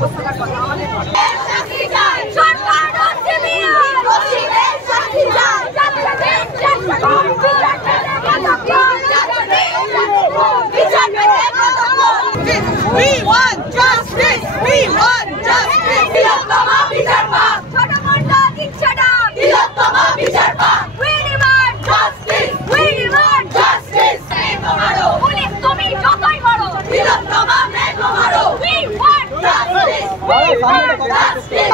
বসে থাকার কথা আমাদের We want justice. We want justice. Tilottama বিচার পাক। ছোট মন্ডল ইচ্ছাটা। তিলোত্তমা বিচার পাক। We demand justice. We demand justice. মারো। পুলিশ তুমি যতই মারো। তিলোত্তমা মারো। We want justice. We want justice.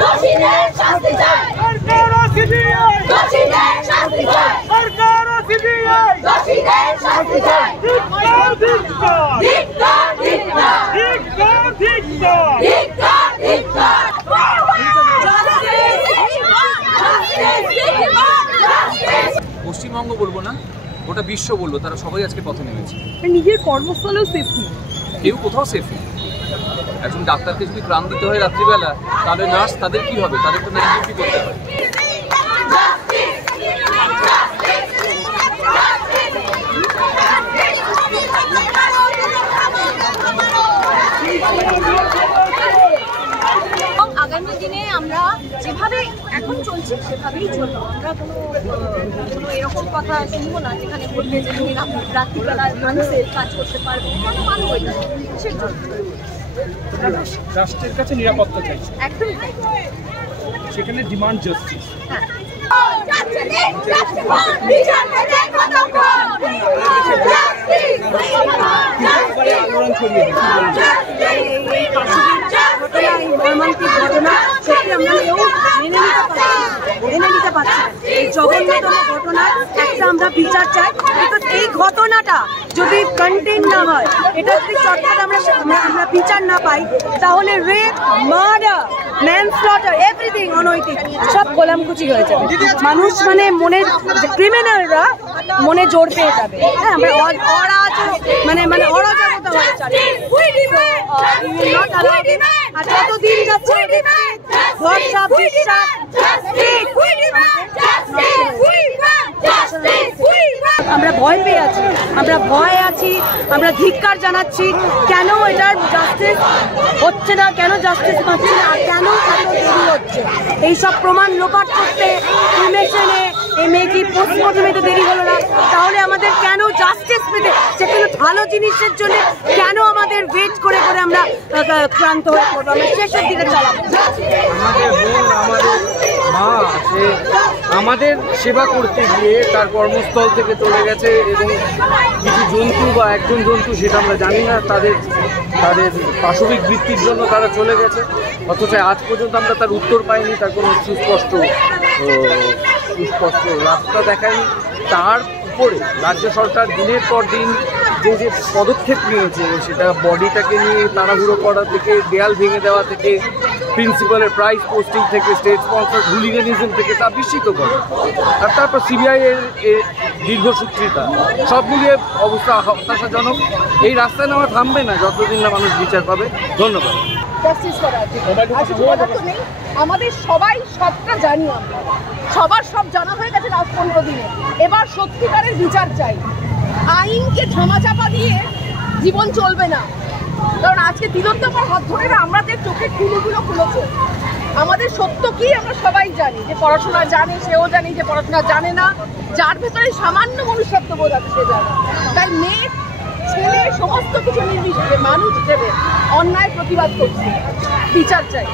দোষীদের শাস্তি চাই। সরকার সিবিআই। দোষীদের শাস্তি চাই। সরকার সিবিআই। দোষীদের শাস্তি চাই। পশ্চিমবঙ্গ বলবো না, গোটা বিশ্ব বলবো, তারা সবাই আজকে পথে নেমেছে। নিজের কর্মস্থলেও সেফ নেই, কেউ কোথাও সেফ নেই। একজন ডাক্তারকে যদি প্রাণ দিতে হয় রাত্রিবেলা, তাহলে নার্স তাদের কি হবে? তাদের তো নাইট ডিউটি করতে হবে। আগামী দিনে আমরা যেভাবে এখন চলছি সেভাবেই চলবো। আমরা কোনো এরকম কথা শুনবো না যেখানে বলবে যে তুমি রাত্রিবেলায় মানুষের কাজ করতে পারবে, মানব এটা কিসের জন্য? রাষ্ট্রের কাছে নিরাপত্তা চাইছে, একদমই তাই। সেখানে ডিমান্ড জাস্টিস। হ্যাঁ, আন্দোলন ছড়িয়ে মর্মান্তিক ঘটনা সত্যি আমরা কেউ মেনে নিতে পারছি না। এই জঘন্যতম ঘটনার একটা আমরা বিচার চাই। এই ঘটনাটা যদি কন্টেন না হয়, এটা যদি চটপট আমরা বিচার না পাই, তাহলে রেপ, মার্ডার, ম্যানস্লটার, এভরিথিং অনৈতিক সব গোলামকুচি হয়ে যাবে। মানুষ মানে মনে ক্রিমিনালরা মনে জোর পেয়ে যাবে। হ্যাঁ, আমরা মানে অরাজকতা হয়ে চলে। আর যতদিন যাচ্ছে ভরসা বিশ্বাস আমরা ভয় পেয়ে আছি, আমরা ভয়ে আছি, আমরা ধিক্কার জানাচ্ছি। কেন এটার জাস্টিস হচ্ছে না, কেন জাস্টিস পাচ্ছে না, আর কেন এত দেরি হচ্ছে? এইসব প্রমাণ লোপাট করতে ইমেশনে এই মেয়েটি পোস্টমর্টমে তো দেরি হলো না, তাহলে আমাদের কেন জাস্টিস পেতে, সেখানে ভালো জিনিসের জন্য কেন আমাদের ওয়েট করে করে আমরা ক্লান্ত হয়ে পড়বো? আমরা শেষের দিকে চালাবো। আমাদের বোন, আমাদের মা, সে আমাদের সেবা করতে গিয়ে তার কর্মস্থল থেকে চলে গেছে, এবং কিছু জন্তু বা একজন জন্তু সেটা আমরা জানি না, তাদের পাশবিক বৃত্তির জন্য তারা চলে গেছে। অথচ আজ পর্যন্ত আমরা তার উত্তর পাইনি, তার কোনো সুস্পষ্ট রাস্তা দেখায়নি। তার উপরে রাজ্য সরকার দিনের পর দিন যে পদক্ষেপ নিয়েছে, সেটা বডিটাকে নিয়ে তাড়াহুড়ো করা থেকে, দেয়াল ভেঙে দেওয়া থেকে, প্রিন্সিপালের প্রাইজ পোস্টিং থেকে, স্টেট স্পন্সর হুলিগানিজম থেকে, তা বিস্মিত করে। আর তারপর সিবিআই এর দীর্ঘসূত্রিতা, সব মিলিয়ে অবস্থা হতাশাজনক। এই রাস্তায় নেওয়া থামবে না যতদিন না মানুষ বিচার পাবে। ধন্যবাদ। আমাদের সবাই সবটা জানি, আমরা সবার সব জানা হয়ে গেছে লাস্ট 15 দিনে। এবার সত্যিকারের বিচার চাই। আইনকে ধামাচাপা দিয়ে জীবন চলবে না, কারণ আজকে তিলোত্তমার হাত ধরে আমরা যে চোখের খুলিগুলো খুলেছে, আমাদের সত্য কি আমরা সবাই জানি। যে পড়াশোনা জানে সেও জানি, যে পড়াশোনা জানে না, যার ভেতরে সামান্য মনুষ্যত্ব বোধ আছে সে জানে। তাই মেয়ে ছেলে সমস্ত কিছু নির্বিশেষে মানুষ হিসেবে অন্যায় প্রতিবাদ করছে, বিচার চাই।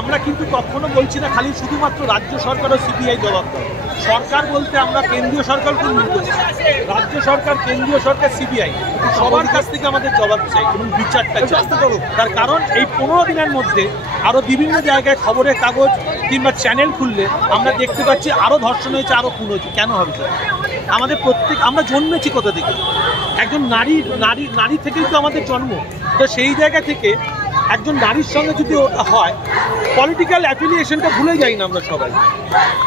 আমরা কিন্তু কখনো বলছি না খালি শুধুমাত্র রাজ্য সরকার ও সিবিআই জবাবদার। সরকার বলতে আমরা কেন্দ্রীয় সরকারকে উল্লেখ করছি, রাজ্য সরকার, কেন্দ্রীয় সরকার, সিবিআই সবার কাছ থেকে আমাদের জবাব চাই এবং বিচারটা চাই। তার কারণ এই 15 দিনের মধ্যে আরও বিভিন্ন জায়গায় খবরের কাগজ কিংবা চ্যানেল খুললে আমরা দেখতে পাচ্ছি আরও ধর্ষণ হয়েছে, আরও খুন হয়েছে। কেন হবে? আমাদের আমরা জন্মেছি কোথা থেকে? একজন নারী থেকেই তো আমাদের জন্ম। তো সেই জায়গা থেকে একজন নারীর সঙ্গে যদি ওটা হয়, পলিটিক্যাল অ্যাফিলিয়েশনটা ভুলে যাই না আমরা সবাই।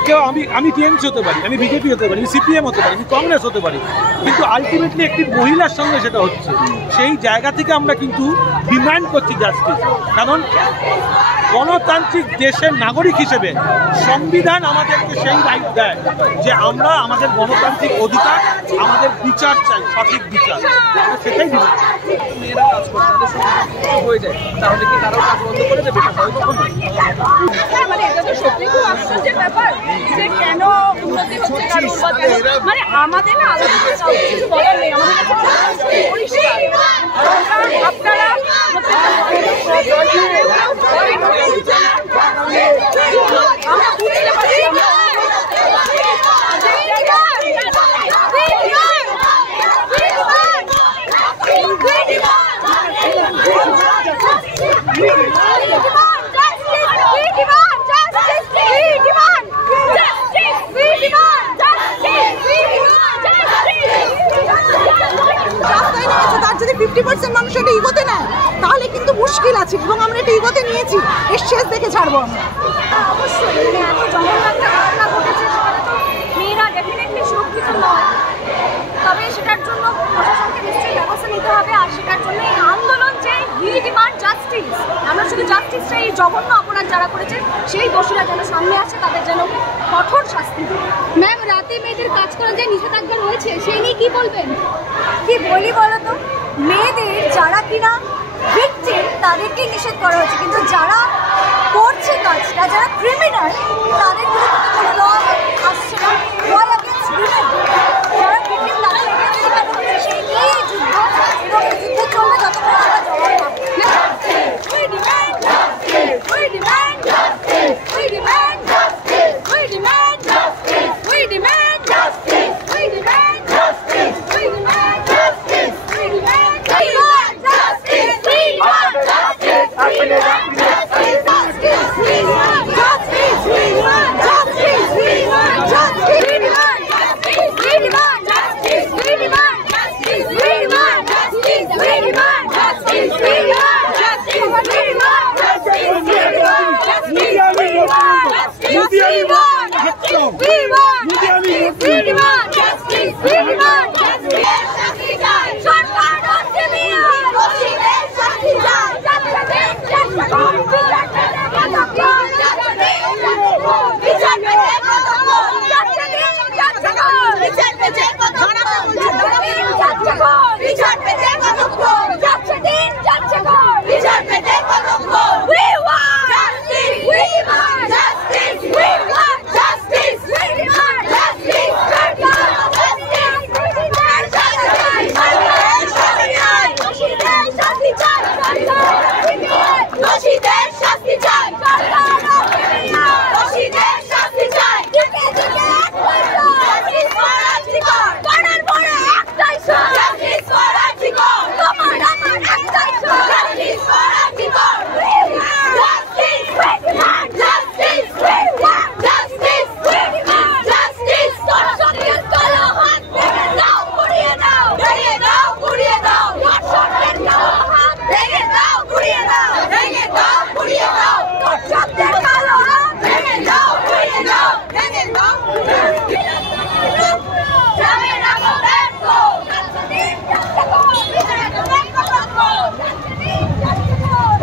কেউ আমি টিএমসি হতে পারি, আমি বিজেপি হতে পারি, আমি সিপিএম হতে পারি, আমি কংগ্রেস হতে পারি, কিন্তু আলটিমেটলি একটি মহিলার সঙ্গে সেটা হচ্ছে। সেই জায়গা থেকে আমরা কিন্তু ডিমান্ড করছি জাস্টিস, কারণ গণতান্ত্রিক দেশের নাগরিক হিসেবে সংবিধান আমাদেরকে সেই রাইট দেয় যে আমরা আমাদের গণতান্ত্রিক অধিকার, আমাদের বিচার চাই, সঠিক বিচার, সেটাই ডিমান্ড। মেয়েরা কাজ করে তাদের সঙ্গে হয়ে যায়, তাহলে কি তারাও কাজ বন্ধ করে দেবে? এটা হয় কখনো? মানে এটা তো সত্যি খুব আশ্চর্যের ব্যাপার যে কেন উন্নতি হচ্ছে কারণ মানে আমাদের না আলাদা কিছু বলার নেই, আমাদের কাছে পরিষ্কার। আপনারা আমরা বুঝতে পারছি তার যদি 50% মানুষ এটা ইগোতে নেয় তাহলে কিন্তু মুশকিল আছে, এবং আমরা এটা ইগোতে নিয়েছি, এর শেষ দেখে ছাড়বো আমরা। অবশ্যই এত জঘন্য একটা ঘটনা ঘটেছে, সেখানে তো মেয়েরা ডেফিনেটলি সুরক্ষিত নয়। তবে সেটার জন্য প্রশাসনকে নিশ্চয়ই ব্যবস্থা নিতে হবে, আর সেটার জন্য এই আন্দোলন যে উই ডিমান্ড জাস্টিস। আমরা শুধু জাস্টিস চাই, এই জঘন্য অপরাধ যারা করেছে সেই দোষীরা যেন সামনে আসে, তাদের যেন কঠোর শাস্তি দেয়। ম্যাম, রাতে মেয়েদের কাজ করার যে নিষেধাজ্ঞা রয়েছে সেই নিয়ে কি বলবেন? কি বলি বলো তো, মেয়েদের যারা কিনা ভিকটিম তাদেরকে নিষেধ করা হয়েছে, কিন্তু যারা করছে কাজটা, যারা ক্রিমিনাল, তাদের বিরুদ্ধে কোনো ল আসছে না। ওয়াই अगेंस्ट উইমেন, যারা ভিকটিম তাদের এগেইনস্টে কাজ হচ্ছে, সেই নিয়েই যুদ্ধ, এবং এই যুদ্ধ চলবে যতক্ষণ সেটা জবাব পাবে। We demand justice. We demand justice. We demand justice. We demand justice. We demand justice. We demand justice. We demand justice. We demand justice. We want justice. We want justice. We want justice. We want justice. We want justice. We demand justice. We demand justice. We demand justice. We demand justice. We demand justice. We demand justice. We demand justice. We demand justice. We want justice. We want justice. We want justice. We demand justice. We demand justice. সরকার হচ্ছে মিয়া, দোষীদের শাস্তি চাই, যাত্রাদের চেষ্টা কর, বিচার পেতে কতক্ষণ, বিচার পেতে কতক্ষণ, যাত্রাদের চেষ্টা কর, বিচার পেতে কতক্ষণ, যাত্রা কর, বিচার পেতে কতক্ষণ, যাত্রাদের চেষ্টা কর, বিচার পেতে কতক্ষণ। We want justice. We want justice. We want justice. We demand justice. Sarkar justice. দোষীদের শাস্তি চাই, দোষীদের শাস্তি চাই, দোষীদের শাস্তি চাই, দোষীদের শাস্তি চাই। জাস্টিস ফর আর্জিকর, করার পরে একটাই শট, জাস্টিস ফর আর্জিকর, তোমার আমার একটাই shot, justice for RG Kar, justice, justice, justice, justice. দর্শকের কালো হাত ভেঙে দাও, গুড়িয়ে দাও, ভেঙে দাও, গুড়িয়ে দাও, দর্শকের কালো হাত ভেঙে দাও, গুড়িয়ে দাও, ভেঙে দাও, গুড়িয়ে দাও, দর্শকদের কালো হাত ভেঙে দাও, গুড়িয়ে দাও, ভেঙে দাও, গুড়িয়ে দাও। যাবে না গো ব্যর্থ,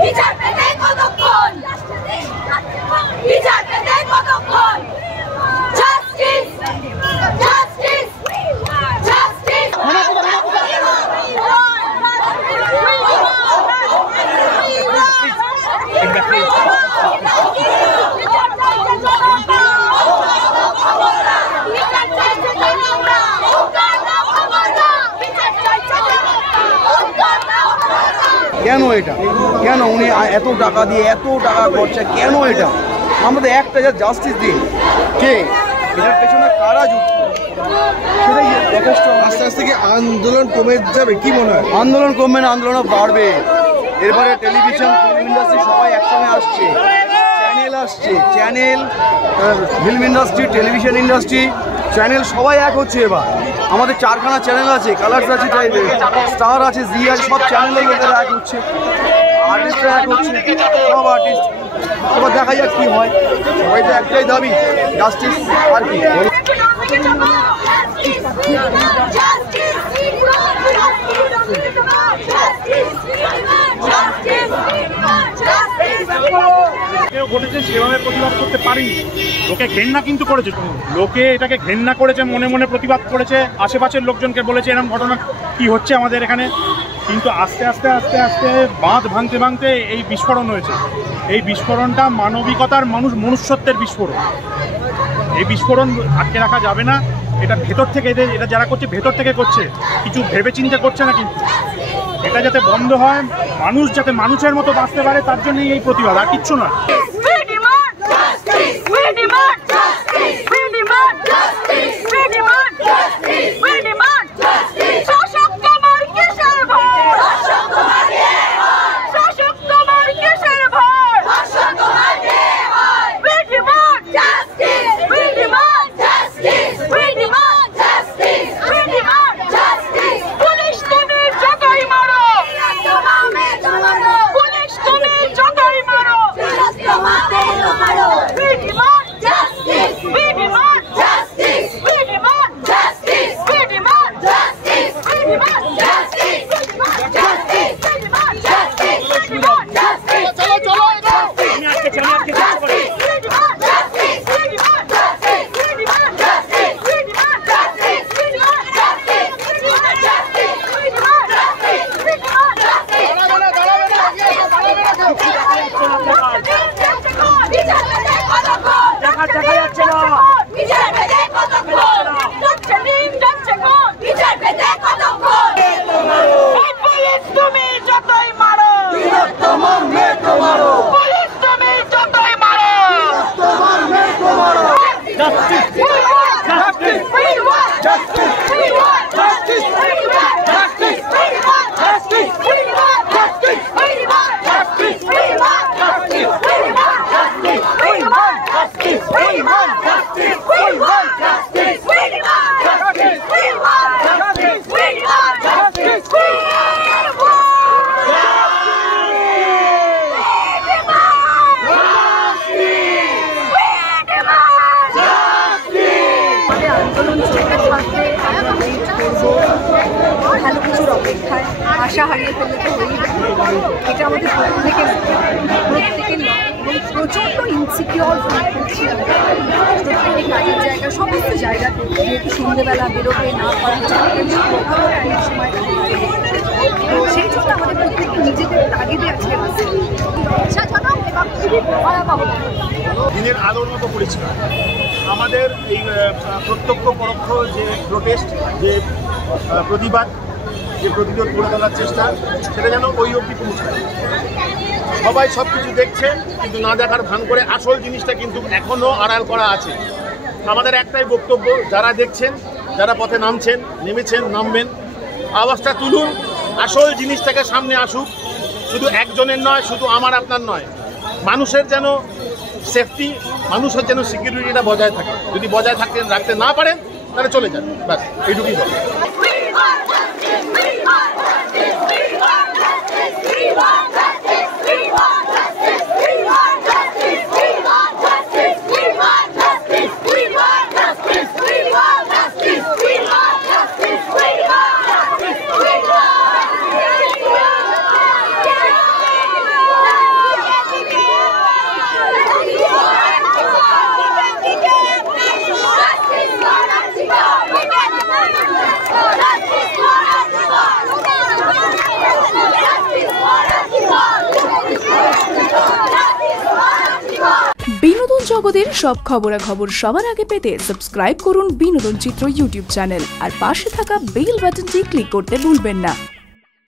বিচার পেতে কতক্ষণ, বিচার পেতে কতক্ষণ, জাস্টিস, জাস্টিস, জাস্টিস। কেন এটা, কেন উনি এত টাকা দিয়ে এত টাকা খরচা, কেন এটা? আমাদের একটা যা জাস্টিস দিন, কে এটার পেছনে কারা যুক্ত, সেটাই যথেষ্ট। আস্তে আস্তে কি আন্দোলন কমে যাবে, কি মনে হয়? আন্দোলন কমবে না, আন্দোলন বাড়বে। এরপরে টেলিভিশন, ফিল্ম ইন্ডাস্ট্রি সবাই একসঙ্গে আসছে, চ্যানেল আসছে, channel, film industry, television industry, channel সবাই এক হচ্ছে। এবার আমাদের 4খানা চ্যানেল আছে, কালার্স আছে, স্টার আছে, জি আছে, সব চ্যানেলের লোকেরা এক হচ্ছে। আর্টিস্টরা এক হচ্ছে, সব আর্টিস্ট। এবার দেখা যাক কি হয়। সবাই তো একটাই দাবি, জাস্টিস। আর কি ঘটেছে সেভাবে প্রতিবাদ করতে পারিনি। লোকে ঘেন্না কিন্তু করেছে, লোকে এটাকে ঘেন্না করেছে, মনে মনে প্রতিবাদ করেছে, আশেপাশের লোকজনকে বলেছে এরকম ঘটনা কি হচ্ছে আমাদের এখানে। কিন্তু আস্তে আস্তে আস্তে আস্তে বাঁধ ভাঙতে ভাঙতে এই বিস্ফোরণ হয়েছে। এই বিস্ফোরণটা মানবিকতার মনুষ্যত্বের বিস্ফোরণ। এই বিস্ফোরণ আটকে রাখা যাবে না। এটা ভেতর থেকে, এটা যারা করছে ভেতর থেকে করছে, কিছু ভেবে চিন্তা করছে না। কিন্তু এটা যাতে বন্ধ হয়, মানুষ যাতে মানুষের মতো বাঁচতে পারে, তার জন্যই এই প্রতিবাদ, আর কিচ্ছু না। ভালো কিছুর অপেক্ষায় আশা হারিয়ে ফেললে তো হয়েই। এটা আমাদের প্রত্যেকের এবং প্রচণ্ড ইনসিকিওর করছি। প্রত্যেকের কাজের জায়গা, সমস্ত জায়গাতে যেহেতু সন্ধ্যেবেলা বেরোবে না করা এই সময়, তো সেই জন্য আমাদের প্রত্যেকে নিজেদের তাগিদে আজকে সাজানো এবং খুবই ভয়াবহ দিনের আলোর মতো পরিষ্কার। আমাদের এই প্রত্যক্ষ পরোক্ষ যে প্রোটেস্ট, যে প্রতিবাদ, যে প্রতিরোধ করে তোলার চেষ্টা, সেটা যেন ওই অবধি পৌঁছায়। সবাই সব কিছু দেখছে, কিন্তু না দেখার ভান করে আসল জিনিসটা কিন্তু এখনও আড়াল করা আছে। আমাদের একটাই বক্তব্য, যারা দেখছেন, যারা পথে নামছেন, নেমেছেন, নামবেন, আওয়াজটা তুলুন, আসল জিনিসটাকে সামনে আসুক। শুধু একজনের নয়, শুধু আমার আপনার নয়, মানুষের যেন সেফটি, মানুষের যেন সিকিউরিটিটা বজায় থাকে। যদি বজায় রাখতে না পারেন তাহলে চলে যান, ব্যাস এইটুকুই বলে। বিনোদন জগতের সব খবরাখবর সবার আগে পেতে সাবস্ক্রাইব করুন বিনোদন চিত্র ইউটিউব চ্যানেল আর পাশে থাকা বেল বাটনটি ক্লিক করতে ভুলবেন না।